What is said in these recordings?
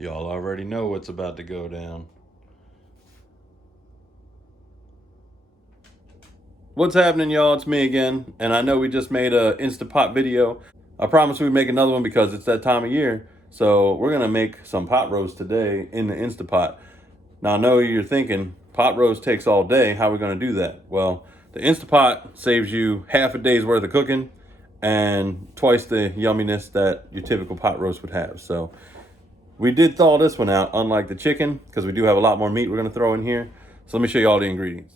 Y'all already know what's about to go down. What's happening, y'all? It's me again, and I know we just made a Instapot video. I promise we'd make another one because it's that time of year. So we're gonna make some pot roast today in the Instapot. Now I know you're thinking, pot roast takes all day. How are we gonna do that? Well, the Instapot saves you half a day's worth of cooking and twice the yumminess that your typical pot roast would have. So we did thaw this one out, unlike the chicken, because we do have a lot more meat we're gonna throw in here. So let me show you all the ingredients.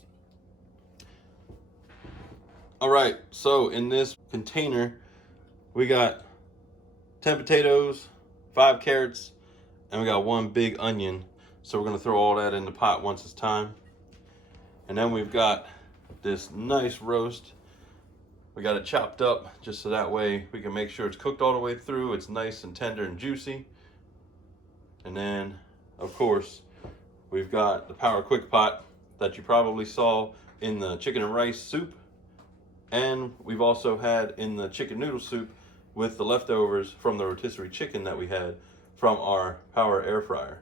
All right, so in this container, we got 10 potatoes, 5 carrots, and we got 1 big onion. So we're gonna throw all that in the pot once it's time. And then we've got this nice roast. We got it chopped up just so that way we can make sure it's cooked all the way through. It's nice and tender and juicy. And then, of course, we've got the Power Quick Pot that you probably saw in the chicken and rice soup. And we've also had in the chicken noodle soup with the leftovers from the rotisserie chicken that we had from our Power air fryer.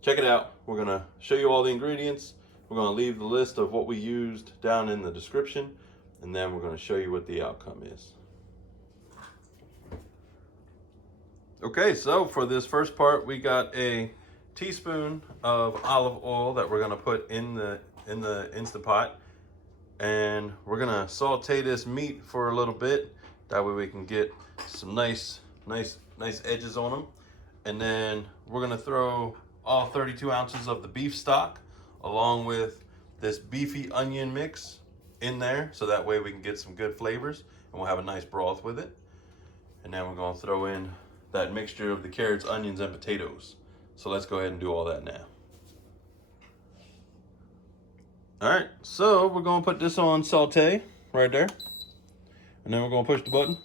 Check it out. We're gonna show you all the ingredients. We're gonna leave the list of what we used down in the description, and then we're gonna show you what the outcome is. Okay, so for this first part, we got a teaspoon of olive oil that we're gonna put in the Instapot. And we're gonna saute this meat for a little bit. That way we can get some nice edges on them. And then we're gonna throw all 32 ounces of the beef stock along with this beefy onion mix in there. So that way we can get some good flavors and we'll have a nice broth with it. And then we're gonna throw in that mixture of the carrots, onions, and potatoes. So let's go ahead and do all that now. All right, so we're gonna put this on saute right there. And then we're gonna push the button.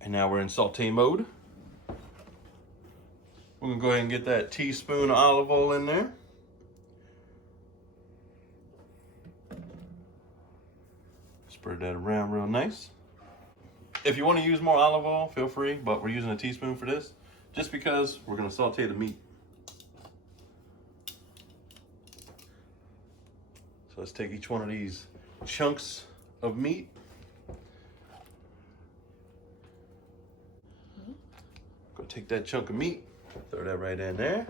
And now we're in saute mode. We're gonna go ahead and get that teaspoon of olive oil in there. Spread that around real nice. If you wanna use more olive oil, feel free, but we're using a teaspoon for this, just because we're gonna saute the meat. So let's take each one of these chunks of meat. Go take that chunk of meat, throw that right in there.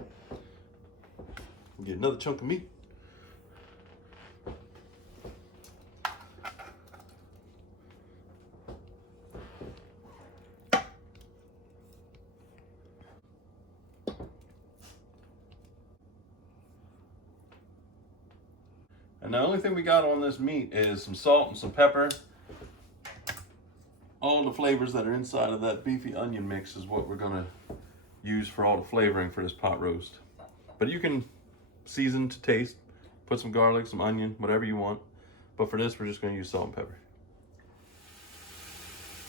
Get another chunk of meat. And the only thing we got on this meat is some salt and some pepper. All the flavors that are inside of that beefy onion mix is what we're gonna use for all the flavoring for this pot roast. But you can season to taste, put some garlic, some onion, whatever you want. But for this, we're just gonna use salt and pepper.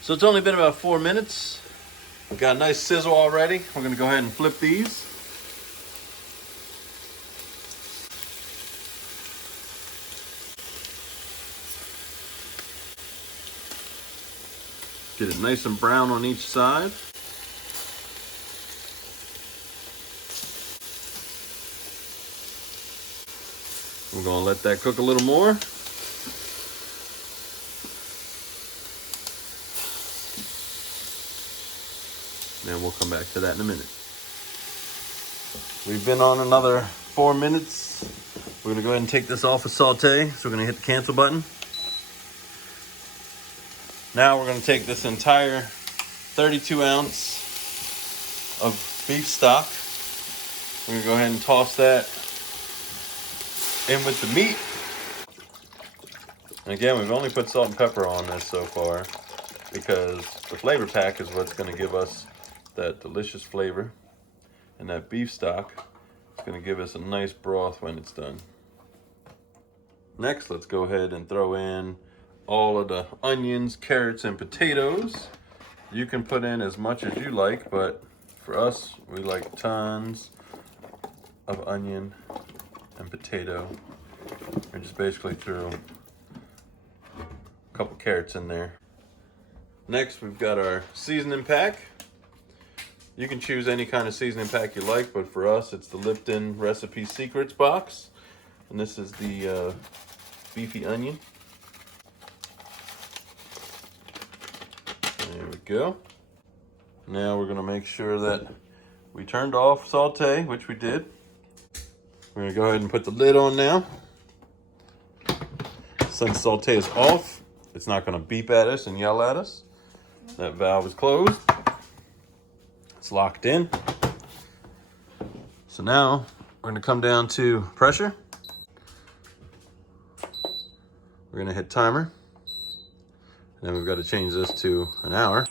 So it's only been about 4 minutes. We've got a nice sizzle already. We're gonna go ahead and flip these. Get it nice and brown on each side. We're gonna let that cook a little more. Then we'll come back to that in a minute. We've been on another 4 minutes. We're gonna go ahead and take this off of saute. So we're gonna hit the cancel button. Now we're gonna take this entire 32 ounce of beef stock. We're gonna go ahead and toss that in with the meat. And again, we've only put salt and pepper on this so far because the flavor pack is what's gonna give us that delicious flavor. And that beef stock is gonna give us a nice broth when it's done. Next, let's go ahead and throw in all of the onions, carrots, and potatoes. You can put in as much as you like, but for us, we like tons of onion and potato. We just basically threw a couple carrots in there. Next, we've got our seasoning pack. You can choose any kind of seasoning pack you like, but for us, it's the Lipton Recipe Secrets box. And this is the beefy onion. There we go. Now we're gonna make sure that we turned off sauté, which we did. We're gonna go ahead and put the lid on now. Since sauté is off, it's not gonna beep at us and yell at us. That valve is closed. It's locked in. So now we're gonna come down to pressure. We're gonna hit timer. And then we've got to change this to an hour.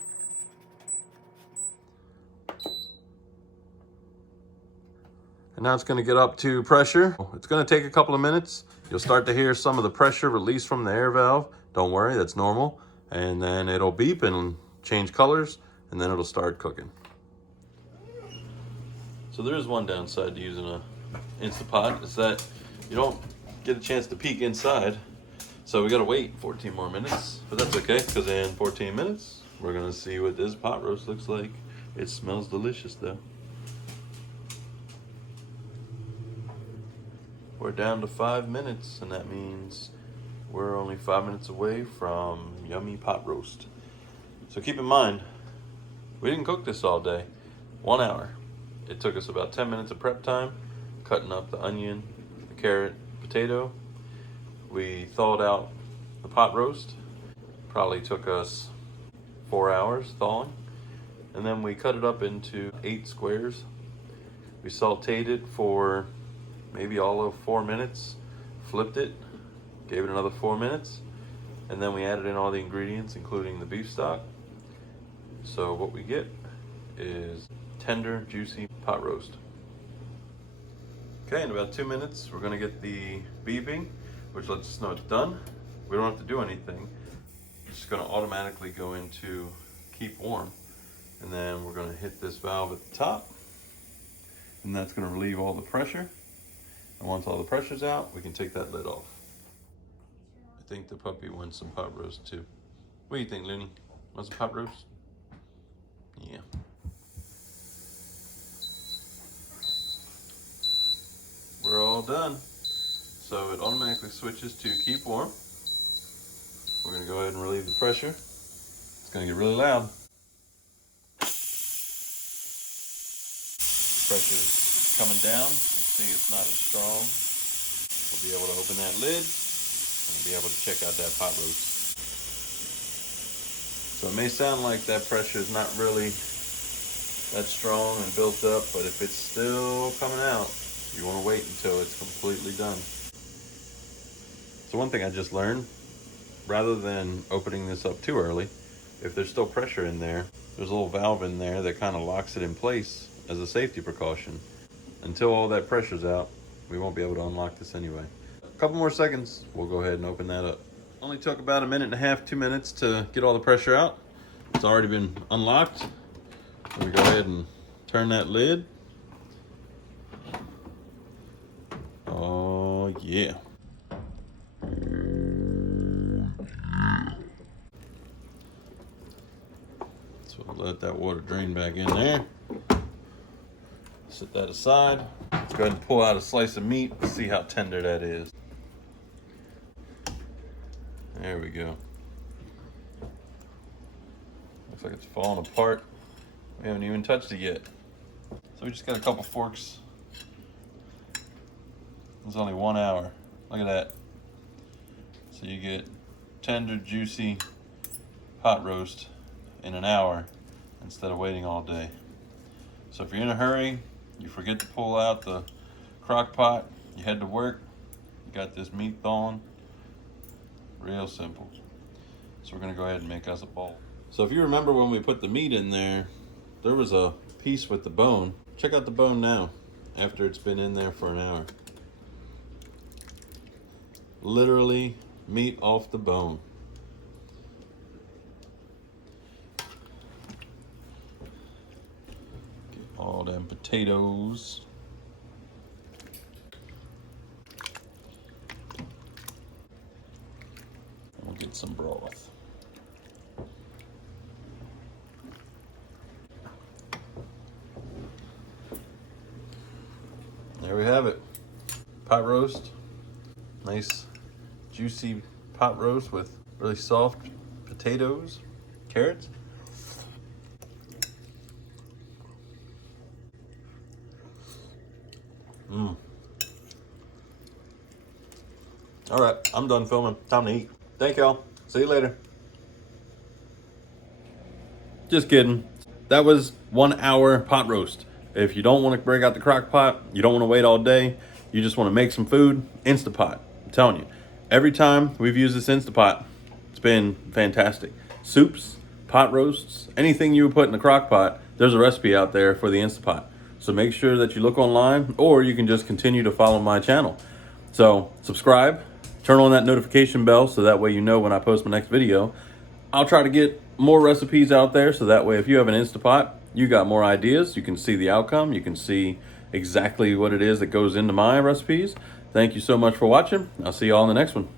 And now it's gonna get up to pressure. It's gonna take a couple of minutes. You'll start to hear some of the pressure release from the air valve. Don't worry, that's normal. And then it'll beep and change colors, and then it'll start cooking. So there is one downside to using a Instapot, is that you don't get a chance to peek inside. So we gotta wait 14 more minutes, but that's okay, because in 14 minutes, we're gonna see what this pot roast looks like. It smells delicious though. We're down to 5 minutes, and that means we're only 5 minutes away from yummy pot roast. So keep in mind, we didn't cook this all day, 1 hour. It took us about 10 minutes of prep time, cutting up the onion, the carrot, potato. We thawed out the pot roast. Probably took us 4 hours thawing. And then we cut it up into 8 squares. We sauteed it for maybe all of 4 minutes, flipped it, gave it another 4 minutes, and then we added in all the ingredients, including the beef stock. So what we get is tender, juicy pot roast. Okay, in about 2 minutes, we're gonna get the beeping, which lets us know it's done. We don't have to do anything. It's just gonna automatically go into keep warm. And then we're gonna hit this valve at the top, and that's gonna relieve all the pressure. And once all the pressure's out, we can take that lid off. I think the puppy wants some pot roast too. What do you think, Looney? Want some pot roast? Yeah. We're all done. So it automatically switches to keep warm. We're gonna go ahead and relieve the pressure. It's gonna get really loud. Pressure's coming down. You see it's not as strong. We'll be able to open that lid and be able to check out that pot roast. So it may sound like that pressure is not really that strong and built up, but if it's still coming out, you want to wait until it's completely done. So one thing I just learned, rather than opening this up too early, if there's still pressure in there, there's a little valve in there that kind of locks it in place as a safety precaution. Until all that pressure's out, we won't be able to unlock this anyway. A couple more seconds, we'll go ahead and open that up. Only took about 1.5 minutes, 2 minutes to get all the pressure out. It's already been unlocked. So we go ahead and turn that lid. Oh yeah. So we'll let that water drain back in there. Set that aside. Let's go ahead and pull out a slice of meat and see how tender that is. There we go. Looks like it's falling apart. We haven't even touched it yet. So we just got a couple forks. It's only 1 hour. Look at that. So you get tender, juicy pot roast in an hour instead of waiting all day. So if you're in a hurry, you forget to pull out the crock pot, you head to work, you got this meat thawing, real simple. So we're gonna go ahead and make us a bowl. So if you remember when we put the meat in there, there was a piece with the bone. Check out the bone now, after it's been in there for an hour. Literally meat off the bone. Get all them potatoes. We'll get some broth. There we have it. Pot roast. Nice, juicy pot roast with really soft potatoes, carrots. All right, I'm done filming. Time to eat. Thank y'all. See you later. Just kidding. That was 1 hour pot roast. If you don't want to break out the crock pot, you don't want to wait all day, you just want to make some food, Instapot. I'm telling you, every time we've used this Instapot, it's been fantastic. Soups, pot roasts, anything you would put in the crock pot, there's a recipe out there for the Instapot. So make sure that you look online, or you can just continue to follow my channel. So subscribe, turn on that notification bell so that way you know when I post my next video. I'll try to get more recipes out there so that way if you have an Instapot, you got more ideas. You can see the outcome. You can see exactly what it is that goes into my recipes. Thank you so much for watching. I'll see you all in the next one.